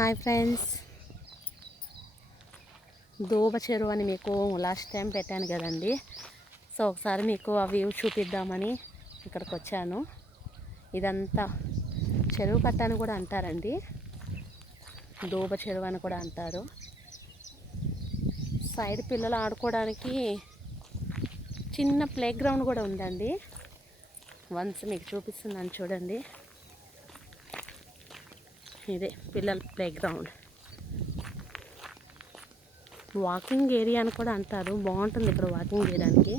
Hi friends. దోబ చెరువు అని మీకు లాస్ట్ టైం పెట్టాను కదండి. సో ఒకసారి మీకు ఆ వ్యూ చూపిద్దామని ఇక్కడికి వచ్చాను. ఇదంతా చెరువు కట్ట అని కూడా అంటారండి. దోబ చెరువు అని కూడా అంటారు. సైడ్ పిల్లలు ఆడుకోవడానికి చిన్న ప్లే గ్రౌండ్ కూడా ఉందండి. వన్స్ మీకు చూపిస్తున్నాను చూడండి. ఇదే పిల్లల ప్లే గ్రౌండ్ వాకింగ్ ఏరియా అని కూడా అంటారు. బాగుంటుంది ఇక్కడ వాకింగ్ చేయడానికి.